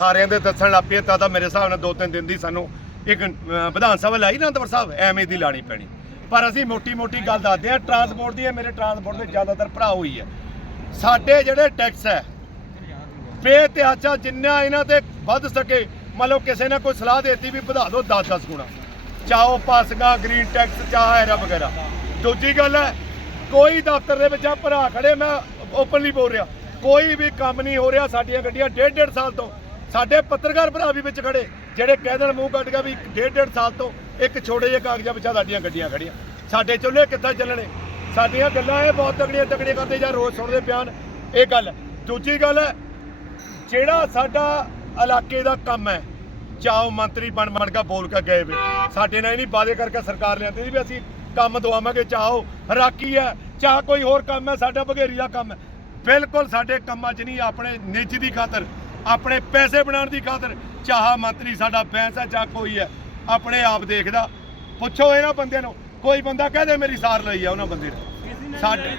ਸਾਰਿਆਂ ਦੇ ਦੱਸਣ ਲੱਗ ਪਏ, ਤਾਂ ਤਾਂ ਮੇਰੇ ਹਿਸਾਬ ਨਾਲ ਦੋ ਤਿੰਨ ਦਿਨ ਦੀ ਸਾਨੂੰ ਇੱਕ ਵਿਧਾਨ ਸਭਾ ਲਾਈ ਨਾ ਸਾਹਿਬ, ਐਵੇਂ ਦੀ ਲਾਣੀ ਪੈਣੀ। ਪਰ ਅਸੀਂ ਮੋਟੀ ਮੋਟੀ ਗੱਲ ਦੱਸਦੇ ਆ ਟਰਾਂਸਪੋਰਟ ਦੀ ਮੇਰੇ ਟਰਾਂਸਪੋਰਟ ਦੇ ਜ਼ਿਆਦਾਤਰ ਭਰਾ ਹੋਈ ਹੈ। ਸਾਡੇ ਜਿਹੜੇ ਟੈਕਸ ਹੈ ਬੇਤਿਆਚਾ ਜਿੰਨਾ ਇਹਨਾਂ ਤੇ ਵੱਧ ਸਕੇ, ਮੰਨ ਲਓ ਕਿਸੇ ਨੇ ਕੋਈ ਸਲਾਹ ਦਿੱਤੀ ਵੀ ਵਧਾ ਦਿਓ 10-10 ਗੁਣਾ। ਚਾਹੋ ਪਾਸਗਾ ਗ੍ਰੀਨ ਟੈਕਸ ਚਾਹ ਹੈਰਾ ਵਗੈਰਾ। ਦੂਜੀ ਗੱਲ ਹੈ, ਕੋਈ ਦਫ਼ਤਰ ਦੇ ਵਿੱਚ ਆ ਭਰਾ ਖੜੇ, ਮੈਂ ਓਪਨਲੀ ਬੋਲ ਰਿਹਾ। ਕੋਈ ਵੀ ਕੰਮ ਨਹੀਂ ਹੋ ਰਿਹਾ ਸਾਡੀਆਂ ਗੱਡੀਆਂ ਡੇਢ ਡੇਢ ਸਾਲ ਤੋਂ ਸਾਡੇ ਪੱਤਰਕਾਰ ਭਰਾ ਵੀ ਵਿੱਚ ਖੜੇ, ਜਿਹੜੇ ਕਹਿ ਦੇਣ ਮੂੰਹ ਕੱਢ ਕੇ ਵੀ ਡੇਢ ਡੇਢ ਸਾਲ ਤੋਂ ਇੱਕ ਛੋਟੇ ਜਿਹੇ ਕਾਗਜ਼ਾਂ ਵਿੱਚ ਸਾਡੀਆਂ ਗੱਡੀਆਂ ਖੜੀਆਂ ਸਾਡੇ ਚੁੱਲ੍ਹੇ ਕਿੱਦਾਂ ਚੱਲਣੇ? ਸਾਡੀਆਂ ਗੱਲਾਂ ਇਹ ਬਹੁਤ ਤਕੜੀਆਂ ਤਗੜੀਆਂ ਕਰਦੇ ਜਾਂ ਰੋਜ਼ ਸੁਣਦੇ ਬਿਆਨ ਇਹ ਗੱਲ। ਦੂਜੀ ਗੱਲ, ਜਿਹੜਾ ਸਾਡਾ ਇਲਾਕੇ ਦਾ ਕੰਮ ਹੈ, ਚਾਹੋ ਮੰਤਰੀ ਬਣ ਬਣ ਕੇ ਬੋਲ ਕੇ ਗਏ ਵੇ। ਸਾਡੇ ਨਾਲ ਇਹ ਨਹੀਂ ਵਾਅਦੇ ਕਰਕੇ ਸਰਕਾਰ ਲਿਆਂਦੀ ਸੀ ਵੀ ਅਸੀਂ ਕੰਮ ਦਵਾਵਾਂਗੇ, ਚਾਹੋ ਰਾਖੀ ਹੈ, ਚਾਹ ਕੋਈ ਹੋਰ ਕੰਮ ਹੈ, ਸਾਡਾ ਬਘੇਰੀ ਦਾ ਕੰਮ ਹੈ। ਬਿਲਕੁਲ ਸਾਡੇ ਕੰਮਾਂ 'ਚ ਨਹੀਂ, ਆਪਣੇ ਨਿੱਜ ਦੀ ਖਾਤਰ ਆਪਣੇ ਪੈਸੇ ਬਣਾਉਣ ਦੀ ਖਾਤਰ ਚਾਹ ਮੰਤਰੀ ਸਾਡਾ ਬੈਂਸ ਹੈ ਚਾਹ ਕੋਈ ਹੈ, ਆਪਣੇ ਆਪ ਦੇਖਦਾ। ਪੁੱਛੋ ਇਹਨਾਂ ਬੰਦਿਆਂ ਨੂੰ, ਕੋਈ ਬੰਦਾ ਕਹਦੇ ਮੇਰੀ ਸਾਰ ਲਈ ਆ ਉਹਨਾਂ ਬੰਦੇ ਨੇ। ਸਾਡੇ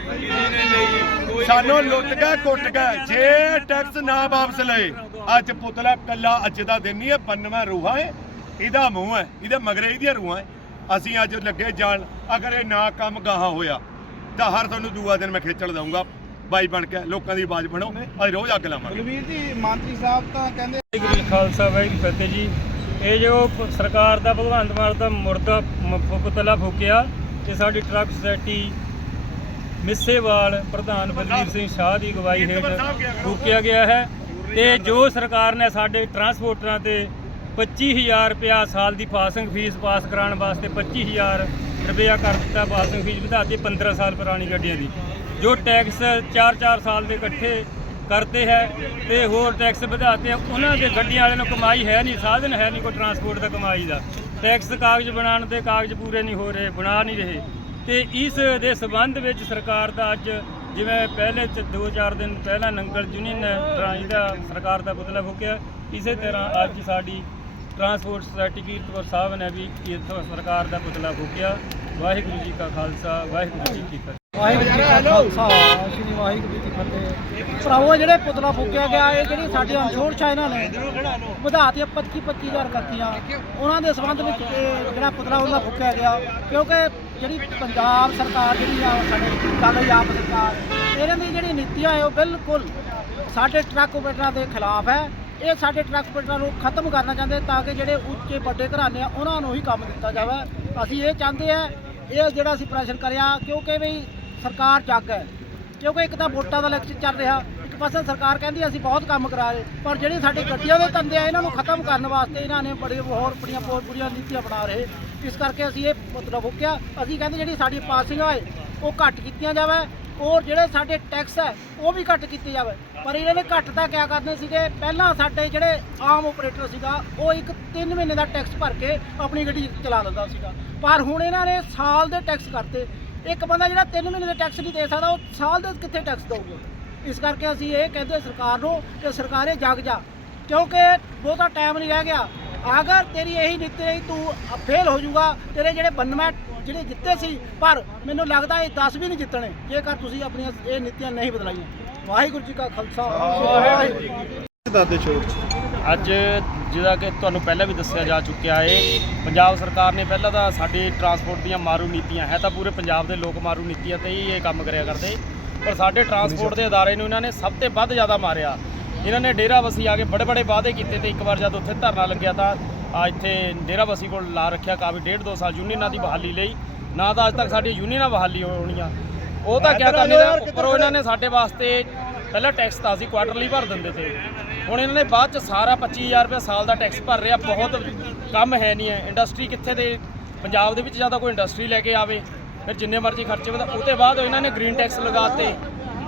ਸਾਨੂੰ ਲੁੱਟ ਕੇ ਕੁੱਟ ਕੇ ਜੇ ਟੈਕਸ ਨਾ ਵਾਪਸ ਲਏ, ਅੱਜ ਪੁਤਲਾ ਕੱਲਾ ਅੱਜ ਦਾ ਦਿਨ ਨਹੀਂ ਹੈ 92 ਰੂਹਾਂ ਹੈ। ਇਹਦਾ ਮੂੰਹ ਹੈ, ਇਹਦੇ ਮਗਰੇ ਇਹਦੀਆਂ ਰੂਹਾਂ ਹੈ। ਅਸੀਂ ਅੱਜ ਲੱਗੇ ਜਾਣ, ਅਗਰ ਇਹ ਨਾ ਕੰਮ ਗਾਹਾਂ ਹੋਇਆ, ਤਾਂ ਹਰ ਤੁਹਾਨੂੰ ਦੂਆ ਦਿਨ ਮੈਂ ਖੇਚਲ ਦਊਂਗਾ। ਬਾਈ ਬਣ ਕੇ ਲੋਕਾਂ ਦੀ ਆਵਾਜ਼ ਬਣੋ ਅਸੀਂ ਰੋਜ਼ ਅੱਗ ਲਾਵਾਂਗੇ। ਬਲਵੀਰ ਜੀ ਮੰਤਰੀ ਸਾਹਿਬ ਤਾਂ ਕਹਿੰਦੇ ਵਾਹਿਗੁਰੂ ਖਾਲਸਾ ਵਾਹਿਗੁਰੂ ਫਤਿਹ ਜੀ। ਇਹ ਜੋ ਸਰਕਾਰ ਦਾ ਭਗਵੰਤ ਮਾਨ ਦਾ ਮੁਰਦਾ ਮ- ਫ- ਪੁਤਲਾ ਫੂਕਿਆ ਤੇ ਸਾਡੀ ਟਰੱਕ ਸੁਸਾਇਟੀ ਮਿੱਸੇਵਾਲ ਪ੍ਰਧਾਨ ਬਲਵੀਰ ਸਿੰਘ ਸ਼ਾਹ ਦੀ ਅਗਵਾਈ ਹੇਠ ਫੂਕਿਆ ਗਿਆ ਹੈ। ਤੇ ਜੋ ਸਰਕਾਰ ਨੇ ਸਾਡੇ ਟਰਾਂਸਪੋਰਟਰਾਂ ਤੇ 25000 ਰੁਪਇਆ ਸਾਲ ਦੀ ਪਾਸਿੰਗ ਫੀਸ ਪਾਸ ਕਰਾਉਣ ਵਾਸਤੇ 25000 ਰੁਪਇਆ ਕਰ ਦਿੱਤਾ ਪਾਸਿੰਗ ਫੀਸ ਵਧਾ ਕੇ 15 ਸਾਲ ਪੁਰਾਣੀ ਗੱਡੀਆਂ ਦੀ। ਜੋ ਟੈਕਸ 4-4 ਸਾਲ ਦੇ ਇਕੱਠੇ ਕਰਤੇ ਹੈ ਤੇ ਹੋਰ ਟੈਕਸ ਵਧਾਤੇ ਉਹਨਾਂ ਦੇ ਗੱਡੀਆਂ ਵਾਲਿਆਂ ਨੂੰ ਕਮਾਈ ਹੈ ਨਹੀਂ, ਸਾਧਨ ਹੈ ਨਹੀਂ, ਕੋਈ ਟਰਾਂਸਪੋਰਟ ਦਾ ਕਮਾਈ ਦਾ। ਟੈਕਸ ਕਾਗਜ਼ ਬਣਾਉਣ ਦੇ ਕਾਗਜ਼ ਪੂਰੇ ਨਹੀਂ ਹੋ ਰਹੇ, ਬਣਾ ਨਹੀਂ ਰਹੇ। ਤੇ ਇਸ ਦੇ ਸਬੰਧ ਵਿੱਚ ਸਰਕਾਰ ਦਾ ਅੱਜ ਜਿਵੇਂ ਪਹਿਲੇ 2-4 ਦਿਨ ਪਹਿਲਾਂ ਨੰਗਲ ਯੂਨੀਅਨ ਨੇ ਇਹਦਾ ਸਰਕਾਰ ਦਾ ਪੁਤਲਾ ਫੂਕਿਆ, ਇਸੇ ਤਰ੍ਹਾਂ ਅੱਜ ਸਾਡੀ ਟਰਾਂਸਪੋਰਟ ਸੁਸਾਇਟੀ ਕੀਰਤਪੁਰ ਸਾਹਿਬ ਨੇ ਵੀ ਇੱਥੋਂ ਸਰਕਾਰ ਦਾ ਪੁਤਲਾ ਫੂਕਿਆ। ਵਾਹਿਗੁਰੂ ਜੀ ਕਾ ਖਾਲਸਾ, ਵਾਹਿਗੁਰੂ ਜੀ ਕੀ ਫਤਿਹ। ਵਾਹਿਗੁਰੂ ਜੀ ਕਾ ਖਾਲਸਾ ਸ੍ਰੀ ਵਾਹਿਗੁਰੂ ਜੀ ਕੀ ਫਤਿਹ। ਭਰਾਵੋ ਜਿਹੜੇ ਪੁਤਲਾ ਫੂਕਿਆ ਗਿਆ ਇਹ ਜਿਹੜੀ ਸਾਡੀ ਅਨਸ਼ੋਰਸ਼ਾ ਇਹਨਾਂ ਨੇ ਵਧਾਤੀਆਂ 25 25000 ਕਰਤੀਆਂ। ਉਹਨਾਂ ਦੇ ਸੰਬੰਧ ਵਿੱਚ ਜਿਹੜਾ ਪੁਤਲਾ ਉਹਨਾਂ ਫੂਕਿਆ ਗਿਆ ਕਿਉਂਕਿ ਜਿਹੜੀ ਪੰਜਾਬ ਸਰਕਾਰ ਜਿਹੜੀ ਆ ਸਾਡੇ ਕਾਗਜ਼ ਆਪ ਸਰਕਾਰ ਇਹਨਾਂ ਦੀ ਜਿਹੜੀ ਨੀਤੀਆਂ ਹੈ ਉਹ ਬਿਲਕੁਲ ਸਾਡੇ ਟਰੱਕ ਆਪਰੇਟਰਾਂ ਦੇ ਖਿਲਾਫ ਹੈ। ਇਹ ਸਾਡੇ ਟਰੱਕ ਆਪਰੇਟਰਾਂ ਨੂੰ ਖਤਮ ਕਰਨਾ ਚਾਹੁੰਦੇ ਤਾਂ ਕਿ ਜਿਹੜੇ ਉੱਚੇ ਵੱਡੇ ਘਰਾਣੇ ਆ ਉਹਨਾਂ ਨੂੰ ਹੀ ਕੰਮ ਦਿੱਤਾ ਜਾਵੇ। ਅਸੀਂ ਇਹ ਚਾਹੁੰਦੇ ਆ ਇਹ ਜਿਹੜਾ ਅਸੀਂ ਪ੍ਰੈਸ਼ਰ ਕਰਿਆ ਕਿਉਂਕਿ ਵੀ ਸਰਕਾਰ ਜੱਗ ਹੈ। ਕਿਉਂਕਿ ਇੱਕ ਤਾਂ ਵੋਟਾਂ ਦਾ ਇਲੈਕਸ਼ਨ ਚੱਲ ਰਿਹਾ। ਇੱਕ ਪਾਸੇ ਸਰਕਾਰ ਕਹਿੰਦੀ ਅਸੀਂ ਬਹੁਤ ਕੰਮ ਕਰਾ ਰਹੇ ਪਰ ਜਿਹੜੇ ਸਾਡੇ ਗੱਡੀਆਂ ਦੇ ਧੰਦੇ ਆ, ਇਹਨਾਂ ਨੂੰ ਖਤਮ ਕਰਨ ਵਾਸਤੇ ਇਹਨਾਂ ਨੇ ਬੜੇ ਹੋਰ ਬੜੀਆਂ ਬਹੁਤ ਬੁਰੀਆਂ ਨੀਤੀਆਂ ਬਣਾ ਰਹੇ। ਇਸ ਕਰਕੇ ਅਸੀਂ ਇਹ ਮਤਲਬ ਰੋਕਿਆ ਅਸੀਂ ਕਹਿੰਦੇ ਜਿਹੜੀ ਸਾਡੀ ਪਾਸਿੰਗ ਹੈ ਉਹ ਘੱਟ ਕੀਤੀਆਂ ਜਾਵੇ ਔਰ ਜਿਹੜੇ ਸਾਡੇ ਟੈਕਸ ਹੈ ਉਹ ਵੀ ਘੱਟ ਕੀਤੇ ਜਾਵੇ। ਪਰ ਇਹਨਾਂ ਨੇ ਘੱਟ ਤਾਂ ਕਿਆ ਕਰਨੇ ਸੀਗੇ? ਪਹਿਲਾਂ ਸਾਡੇ ਜਿਹੜੇ ਆਮ ਆਪਰੇਟਰ ਸੀਗਾ, ਉਹ ਇੱਕ 3 ਮਹੀਨੇ ਦਾ ਟੈਕਸ ਭਰ ਕੇ ਆਪਣੀ ਗੱਡੀ ਚਲਾ ਲੈਂਦਾ ਸੀਗਾ। ਪਰ ਹੁਣ ਇਹਨਾਂ ਨੇ ਸਾਲ ਦੇ ਟੈਕਸ ਕਰਤੇ। ਇੱਕ ਬੰਦਾ ਜਿਹੜਾ 3 ਮਹੀਨੇ ਦਾ ਟੈਕਸ ਨਹੀਂ ਦੇ ਸਕਦਾ ਉਹ ਸਾਲ ਦੇ ਕਿੱਥੇ ਟੈਕਸ ਦਊਗਾ? ਇਸ ਕਰਕੇ ਅਸੀਂ ਇਹ ਕਹਿੰਦੇ ਸਰਕਾਰ ਨੂੰ ਕਿ ਸਰਕਾਰੇ ਜਾਗ ਜਾ ਕਿਉਂਕਿ ਬਹੁਤਾ ਟਾਈਮ ਨਹੀਂ ਰਹਿ ਗਿਆ। ਅਗਰ ਤੇਰੀ ਇਹੀ ਨੀਤੀ ਰਹੀ ਤੂੰ ਫੇਲ ਹੋ ਜਾਊਗਾ। ਤੇਰੇ ਜਿਹੜੇ 92 ਜਿਹੜੇ ਜਿੱਤੇ ਸੀ ਪਰ ਮੈਨੂੰ ਲੱਗਦਾ ਇਹ 10 ਵੀ ਨਹੀਂ ਜਿੱਤਣੇ। ਜੇਕਰ ਤੁਸੀਂ ਆਪਣੀਆਂ ਇਹ ਨੀਤੀਆਂ ਨਹੀਂ ਬਦਲਾਈਆਂ। ਵਾਹਿਗੁਰੂ ਜੀ ਕਾ ਖਾਲਸਾ। ਵਾਹਿਗੁਰੂ ਜੀ ਕੀ ਫਤਿਹ। ਅੱਜ ਜਿਹੜਾ ਕਿ ਤੁਹਾਨੂੰ ਪਹਿਲਾਂ ਵੀ ਦੱਸਿਆ ਜਾ ਚੁੱਕਿਆ ਹੈ ਪੰਜਾਬ ਸਰਕਾਰ ਨੇ ਪਹਿਲਾਂ ਤਾਂ ਸਾਡੀ ਟਰਾਂਸਪੋਰਟ ਦੀਆਂ ਮਾਰੂ ਨੀਤੀਆਂ, ਹੈ ਤਾਂ ਪੂਰੇ ਪੰਜਾਬ ਦੇ ਲੋਕ ਮਾਰੂ ਨੀਤੀਆਂ ਤੇ ਹੀ ਇਹ ਕੰਮ ਕਰਿਆ ਕਰਦੇ। ਪਰ ਸਾਡੇ ਟਰਾਂਸਪੋਰਟ ਦੇ ਅਦਾਰੇ ਨੂੰ ਇਹਨਾਂ ਨੇ ਸਭ ਤੋਂ ਵੱਧ ਜ਼ਿਆਦਾ ਮਾਰਿਆ। ਇਹਨਾਂ ਨੇ ਡੇਰਾਬੱਸੀ ਆ ਕੇ ਬੜੇ ਬੜੇ ਵਾਅਦੇ ਕੀਤੇ ਤੇ ਇੱਕ ਵਾਰ ਜਦ ਉੱਥੇ ਧਰਨਾ ਲੱਗਿਆ ਤਾਂ ਆ ਇੱਥੇ ਡੇਰਾਬੱਸੀ ਕੋਲ ਲਾ ਰੱਖਿਆ ਕਾਫੀ ਡੇਢ ਦੋ ਸਾਲ ਯੂਨੀਅਨਾਂ ਦੀ ਬਹਾਲੀ ਲਈ। ਨਾ ਤਾਂ ਅੱਜ ਤੱਕ ਸਾਡੀ ਯੂਨੀਅਨਾਂ ਬਹਾਲੀ ਹੋਣੀਆਂ। ਉਹ ਤਾਂ ਕਿਆ ਕਰਨੇ ਦਾ ਉੱਪਰੋਂ ਇਹਨਾਂ ਨੇ ਸਾਡੇ ਵਾਸਤੇ ਪਹਿਲਾਂ ਟੈਕਸ ਤਾਂ ਅਸੀਂ ਕੁਆਟਰਲੀ ਭਰ ਦਿੰਦੇ ਤੇ। ਹੁਣ ਇਹਨਾਂ ਨੇ ਬਾਅਦ ਚ ਸਾਰਾ 25000 ਰੁਪਏ ਸਾਲ ਦਾ ਟੈਕਸ ਭਰ ਰਿਹਾ ਬਹੁਤ ਕੰਮ ਹੈ ਨਹੀਂ ਹੈ। ਇੰਡਸਟਰੀ ਕਿੱਥੇ ਤੇ ਪੰਜਾਬ ਦੇ ਵਿੱਚ ਜ਼ਿਆਦਾ ਕੋਈ ਇੰਡਸਟਰੀ ਲੈ ਕੇ ਆਵੇ ਫਿਰ ਜਿੰਨੇ ਮਰਜ਼ੀ ਖਰਚੇ ਵਧਾ ਉਹ ਤੇ ਬਾਅਦ ਇਹਨਾਂ ਨੇ ਗ੍ਰੀਨ ਟੈਕਸ ਲਗਾਤੇ।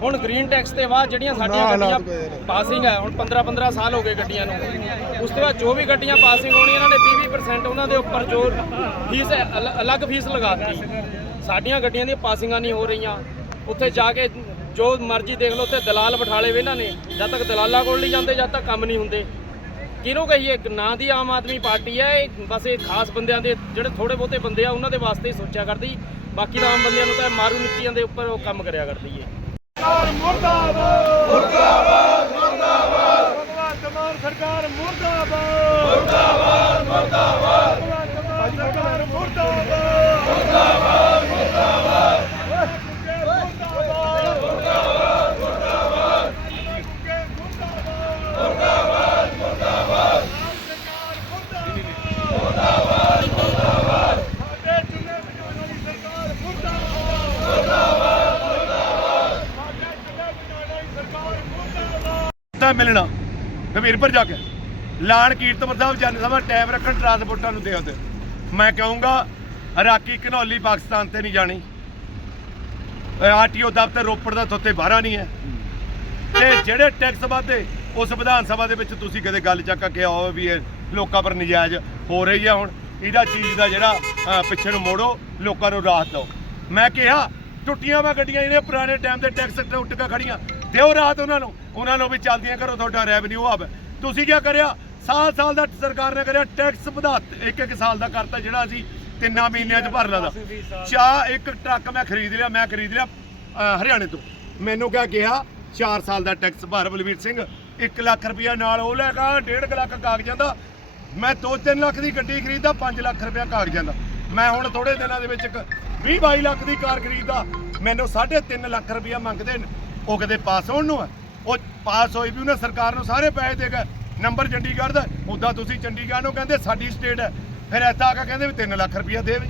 ਹੁਣ ਗ੍ਰੀਨ ਟੈਕਸ ਤੇ ਬਾਅਦ ਜਿਹੜੀਆਂ ਸਾਡੀਆਂ ਗੱਡੀਆਂ ਪਾਸਿੰਗ ਹੈ ਹੁਣ 15 15 ਸਾਲ ਹੋ ਗਏ ਗੱਡੀਆਂ ਨੂੰ। ਉਸ ਤੋਂ ਬਾਅਦ ਜੋ ਵੀ ਗੱਡੀਆਂ ਪਾਸਿੰਗ ਹੋਣੀਆਂ ਇਹਨਾਂ ਨੇ 20 20% ਉਹਨਾਂ ਦੇ ਉੱਪਰ ਜੋ ਫੀਸ ਅਲੱਗ ਫੀਸ ਲਗਾਤੀ। ਸਾਡੀਆਂ ਗੱਡੀਆਂ ਦੀਆਂ ਪਾਸਿੰਗਾਂ ਨਹੀਂ ਹੋ ਰਹੀਆਂ। ਉੱਥੇ ਜਾ ਕੇ ਜੋ ਮਰਜ਼ੀ ਦੇਖ ਲਓ ਉੱਥੇ ਦਲਾਲ ਬਿਠਾਲੇ ਵੇ ਇਹਨਾਂ ਨੇ। ਜਦ ਤੱਕ ਦਲਾਲਾਂ ਕੋਲ ਨਹੀਂ ਜਾਂਦੇ, ਜਦ ਤੱਕ ਕੰਮ ਨਹੀਂ ਹੁੰਦੇ। ਕਿਹਨੂੰ ਕਹੀਏ? ਨਾ ਦੀ ਆਮ ਆਦਮੀ ਪਾਰਟੀ ਹੈ। ਇਹ ਬਸ ਇਹ ਖਾਸ ਬੰਦਿਆਂ ਦੇ, ਜਿਹੜੇ ਥੋੜੇ ਬਹੁਤੇ ਬੰਦੇ ਆ, ਉਹਨਾਂ ਦੇ ਵਾਸਤੇ ਹੀ ਸੋਚਿਆ ਕਰਦੀ। ਬਾਕੀ ਤਾਂ ਆਮ ਬੰਦਿਆਂ ਨੂੰ ਤਾਂ ਮਾਰੂ ਨੀਤੀਆਂ ਦੇ ਉੱਪਰ ਉਹ ਕੰਮ ਕਰਿਆ ਕਰਦੀ ਹੈ ਮੁਰਦਾਬਾਦ। ਮੁਰਦਾਬਾਦ ਮਿਲਣਾ ਗੰਭੀਰਪੁਰ ਜਾ ਕੇ। ਲਾਣ ਕੀਰਤਪੁਰ ਸਾਹਿਬ ਜਾਣੇ ਸਮਾਂ ਟਾਈਮ ਰੱਖਣ ਟਰਾਂਸਪੋਰਟਾਂ ਨੂੰ ਦੇ ਉਹਦੇ ਮੈਂ ਕਹੂੰਗਾ ਰਾਕੀ ਘਨੌਲੀ ਪਾਕਿਸਤਾਨ ਤੇ ਨਹੀਂ ਜਾਣੀ। ਆਰਟੀਓ ਦਫ਼ਤਰ ਰੋਪੜ ਦਾ ਥੋਤੇ ਬਾਹਰਾ ਨਹੀਂ ਹੈ। ਤੇ ਜਿਹੜੇ ਟੈਕਸ ਵਾਧੇ, ਉਸ ਵਿਧਾਨ ਸਭਾ ਦੇ ਵਿੱਚ ਤੁਸੀਂ ਕਦੇ ਗੱਲ ਚੱਕ ਕੇ ਆਓ ਵੀ ਇਹ ਲੋਕਾਂ ਪਰ ਨਜਾਇਜ਼ ਹੋ ਰਹੀ ਹੈ ਹੁਣ। ਇਹਦਾ ਚੀਜ਼ ਦਾ ਜਿਹੜਾ ਪਿੱਛੇ ਨੂੰ ਮੋੜੋ, ਲੋਕਾਂ ਨੂੰ ਰਾਹਤ ਦਿਓ। ਮੈਂ ਕਿਹਾ, ਟੁੱਟੀਆਂ ਵਾ ਗੱਡੀਆਂ ਇਹਨੇ ਪੁਰਾਣੇ ਟਾਈਮ ਦੇ ਟੈਕਸ ਟੁੱਟ ਕੇ ਖੜੀਆਂ। ਦਿਓ ਰਾਹਤ ਉਹਨਾਂ ਨੂੰ। ਉਹਨਾਂ ਨੂੰ ਵੀ ਚੱਲਦੀਆਂ ਕਰੋ ਤੁਹਾਡਾ ਰੈਵਨਿਊ ਆਵੇ ਤੁਸੀਂ ਕੀ ਕਰਿਆ? ਸਾਲ ਸਾਲ ਦਾ ਸਰਕਾਰ ਨੇ ਕਰਿਆ ਟੈਕਸ ਵਧਾ ਇੱਕ ਇੱਕ ਸਾਲ ਦਾ ਕਰਤਾ ਜਿਹੜਾ ਅਸੀਂ ਤਿੰਨਾਂ ਮਹੀਨਿਆਂ 'ਚ ਭਰ ਲਾਦਾ। ਚਾਹ ਇੱਕ ਟਰੱਕ ਮੈਂ ਖਰੀਦ ਲਿਆ ਮੈਂ ਖਰੀਦ ਲਿਆ ਹਰਿਆਣੇ ਤੋਂ। ਮੈਨੂੰ ਕਿਹਾ ਕਿਹਾ? 4 ਸਾਲ ਦਾ ਟੈਕਸ ਭਰ ਬਲਵੀਰ ਸਿੰਘ 1 ਲੱਖ ਰੁਪਇਆ ਨਾਲ ਉਹ ਲੈ ਕੇ 1.5 ਲੱਖ ਕਾਗਜ਼ਾਂ ਦਾ। ਮੈਂ 2-3 ਲੱਖ ਦੀ ਗੱਡੀ ਖਰੀਦਦਾ 5 ਲੱਖ ਰੁਪਇਆ ਕਾਗਜ਼ਾਂ ਦਾ। ਮੈਂ ਹੁਣ ਥੋੜੇ ਦਿਨਾਂ ਦੇ ਵਿੱਚ ਇੱਕ 20-22 ਲੱਖ ਦੀ ਕਾਰ ਖਰੀਦਦਾ। ਮੈਨੂੰ 3.5 ਲੱਖ ਰੁਪਇਆ ਮੰਗਦੇ ਨੇ। ਉਹ ਕਦੇ ਪਾਸ ਹੋਣ ਨੂੰ ਹੈ ਉਹ ਪਾਸ ਹੋਈ ਵੀ ਉਹਨੇ ਸਰਕਾਰ ਨੂੰ ਸਾਰੇ ਪੈਸੇ ਦੇ ਗਏ ਨੰਬਰ ਚੰਡੀਗੜ੍ਹ ਦਾ, ਉਦਾਂ ਤੁਸੀਂ ਚੰਡੀਗੜ੍ਹ ਨੂੰ ਕਹਿੰਦੇ ਸਾਡੀ ਸਟੇਟ ਹੈ। ਫਿਰ ਇੱਥੇ ਆ ਕੇ ਕਹਿੰਦੇ ਵੀ 3 ਲੱਖ ਰੁਪਇਆ ਦੇ ਵੀ।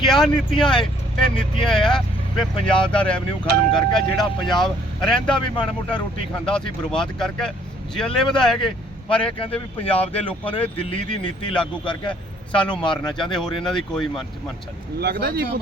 ਕਿਆ ਨੀਤੀਆਂ ਇਹ? ਇਹ ਨੀਤੀਆਂ ਇਹ ਹੈ ਵੀ ਪੰਜਾਬ ਦਾ ਰੈਵਨਿਊ ਖਤਮ ਕਰਕੇ ਜਿਹੜਾ ਪੰਜਾਬ ਰਹਿੰਦਾ ਵੀ ਮਾੜਾ ਮੋਟਾ ਰੋਟੀ ਖਾਂਦਾ ਸੀ ਬਰਬਾਦ ਕਰਕੇ ਜੇਲੇ ਵਧਾਏਗੇ ਪਰ ਇਹ ਕਹਿੰਦੇ ਵੀ ਪੰਜਾਬ ਦੇ ਲੋਕਾਂ ਨੂੰ ਇਹ ਦਿੱਲੀ ਦੀ ਨੀਤੀ ਲਾਗੂ ਕਰਕੇ ਸਾਨੂੰ ਮਾਰਨਾ ਚਾਹੁੰਦੇ, ਹੋਰ ਇਹਨਾਂ ਦੀ ਕੋਈ ਮਨ ਚ ਮਨਸ਼ਾ ਨਹੀਂ। ਲੱਗਦਾ ਜੀ